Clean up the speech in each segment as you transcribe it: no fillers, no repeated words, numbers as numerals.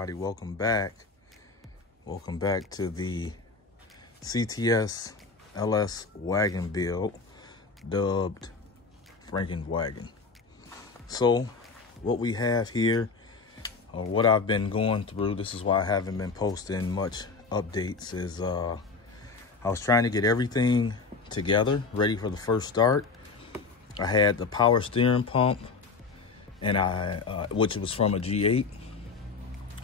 everybody. Welcome back to the CTS LS wagon build, dubbed Frankenvagon. So what we have here, or what I've been going through, this is why I haven't been posting much updates, is I was trying to get everything together, ready for the first start. I had the power steering pump, and which was from a G8,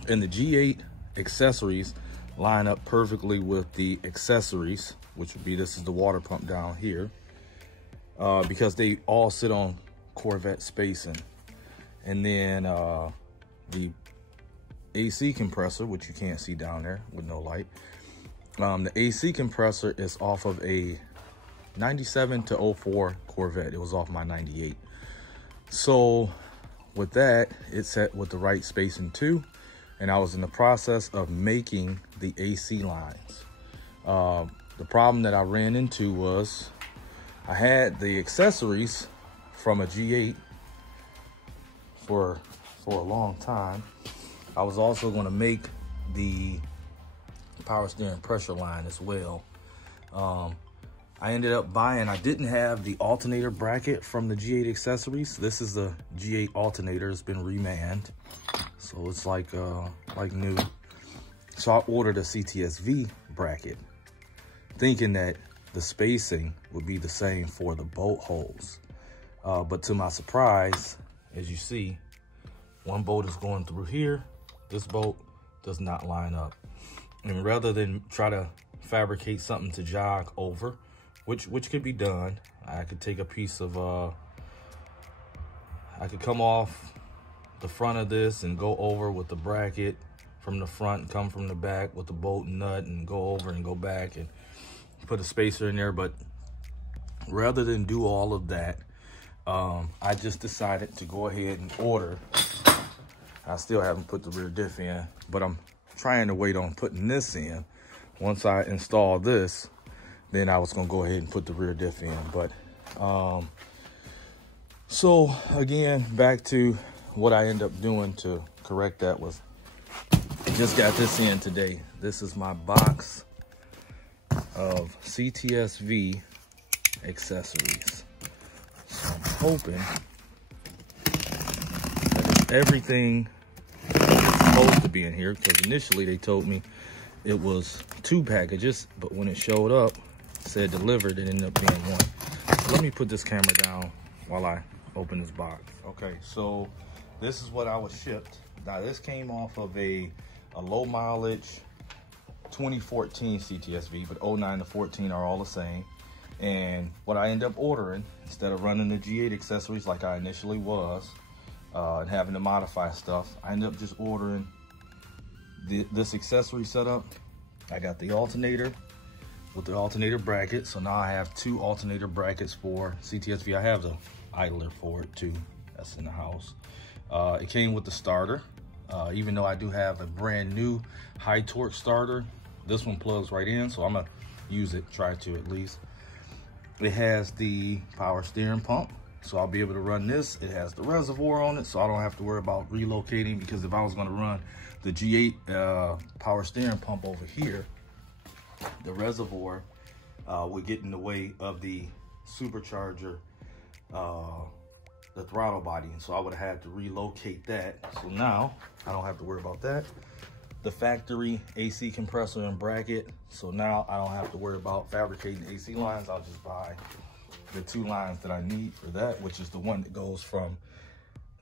and the G8 accessories line up perfectly with the accessories, which would be, this is the water pump down here, because they all sit on Corvette spacing. And then the AC compressor, which you can't see down there with no light, the AC compressor is off of a 97 to 04 Corvette. It was off my 98. So with that, it's set with the right spacing too, and I was in the process of making the AC lines. The problem that I ran into was I had the accessories from a G8 for a long time. I was also going to make the power steering pressure line as well. I ended up buying, I didn't have the alternator bracket from the G8 accessories. This is the G8 alternator. It's been remanned, so it's like new. So I ordered a CTS bracket, thinking that the spacing would be the same for the bolt holes. But to my surprise, as you see, one bolt is going through here. This bolt does not line up. And rather than try to fabricate something to jog over, which could be done, I could take a piece of, I could come off the front of this and go over with the bracket from the front and come from the back with the bolt and nut and go over and go back and put a spacer in there. But rather than do all of that, I just decided to go ahead and order. I still haven't put the rear diff in, but I'm trying to wait on putting this in. Once I install this, then I was gonna go ahead and put the rear diff in. But so again, back to what I end up doing to correct that was, just got this in today. This is my box of CTS accessories. So I'm hoping that everything is supposed to be in here, because initially they told me it was 2 packages, but when it showed up, it said delivered, it ended up being 1. So let me put this camera down while I open this box. Okay, so this is what I was shipped. Now this came off of a low mileage 2014 CTS, but 09 to 14 are all the same. And what I end up ordering, instead of running the G8 accessories like I initially was, and having to modify stuff, I ended up just ordering this accessory setup. I got the alternator with the alternator bracket. So now I have 2 alternator brackets for CTS. I have the idler for it too, that's in the house. It came with the starter. Even though I do have a brand new high torque starter, this one plugs right in, so I'm gonna use it, try to at least. It has the power steering pump, so I'll be able to run this. It has the reservoir on it, so I don't have to worry about relocating, because if I was gonna run the G8 power steering pump over here, the reservoir would get in the way of the supercharger, the throttle body, and so I would have had to relocate that. So now I don't have to worry about that. The factory AC compressor and bracket, so now I don't have to worry about fabricating AC lines. I'll just buy the 2 lines that I need for that, which is the one that goes from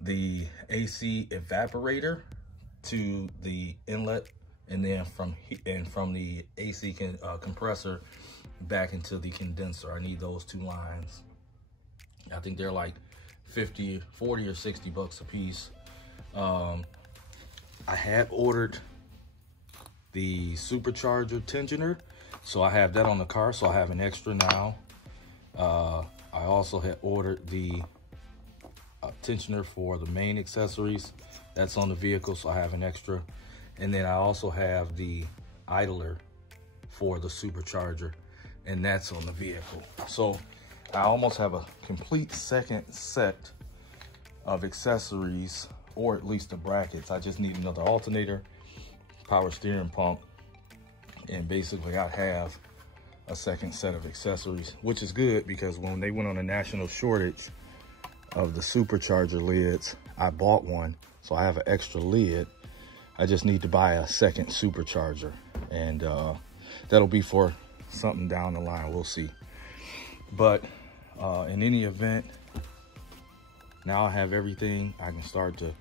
the AC evaporator to the inlet, and then from the AC compressor back into the condenser. I need those 2 lines. I think they're like 40 or 60 bucks a piece. I had ordered the supercharger tensioner, so I have that on the car, so I have an extra now. I also had ordered the tensioner for the main accessories. That's on the vehicle, so I have an extra. And then I also have the idler for the supercharger, and that's on the vehicle. So I almost have a complete second set of accessories, or at least the brackets. I just need another alternator power steering pump. And basically I have a second set of accessories, which is good because when they went on a national shortage of the supercharger lids, I bought one. So I have an extra lid. I just need to buy a second supercharger, and that'll be for something down the line. We'll see. But in any event, now I have everything. I can start to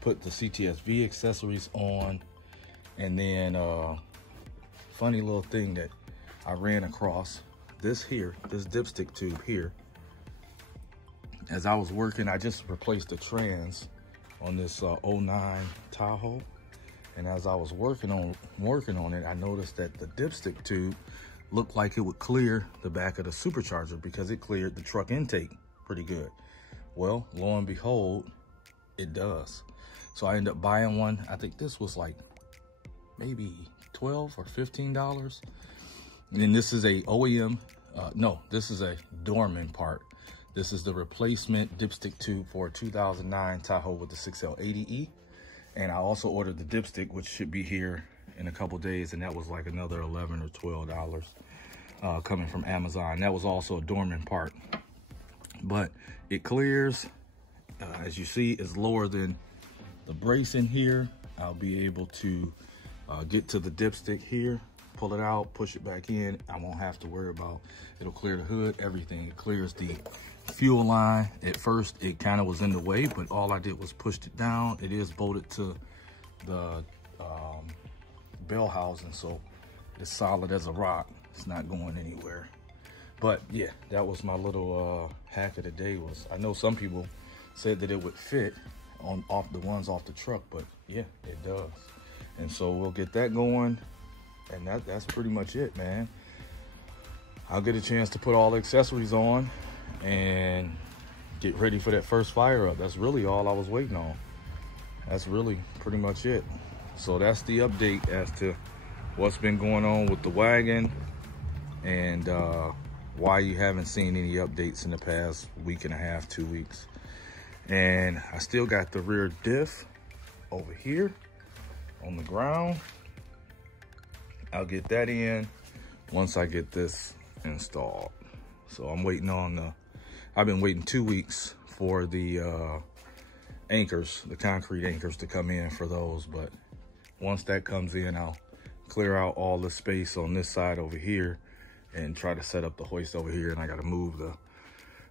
put the CTS accessories on. And then funny little thing that I ran across, this dipstick tube here. As I was working, I just replaced the trans on this 09 Tahoe. And as I was working on it, I noticed that the dipstick tube looked like it would clear the back of the supercharger because it cleared the truck intake pretty good. Well, lo and behold, it does. So I ended up buying one. I think this was like maybe $12 or $15. And this is a OEM, no, this is a Dorman part. This is the replacement dipstick tube for a 2009 Tahoe with the 6L80E. And I also ordered the dipstick, which should be here in a couple days. And that was like another $11 or $12 coming from Amazon. That was also a Dorman part. But it clears, as you see, is lower than the brace in here. I'll be able to get to the dipstick here, pull it out, push it back in. I won't have to worry about, it'll clear the hood, everything. It clears the fuel line. At first, it kind of was in the way, but all I did was pushed it down. It is bolted to the bell housing, so it's solid as a rock. It's not going anywhere. But yeah, that was my little hack of the day. I know some people said that it would fit off the ones off the truck, but yeah, it does. And so we'll get that going, and that's pretty much it, man. I'll get a chance to put all the accessories on and get ready for that first fire up. That's really all I was waiting on. That's really pretty much it. So that's the update as to what's been going on with the wagon and why you haven't seen any updates in the past week and a half, 2 weeks. And I still got the rear diff over here on the ground. I'll get that in once I get this installed. So I'm waiting on I've been waiting 2 weeks for the anchors, the concrete anchors to come in for those. But once that comes in, I'll clear out all the space on this side over here and try to set up the hoist over here. And I got to move the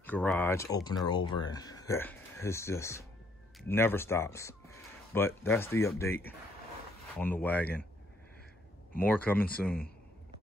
garage opener over, and it's just never stops. But that's the update on the wagon. More coming soon.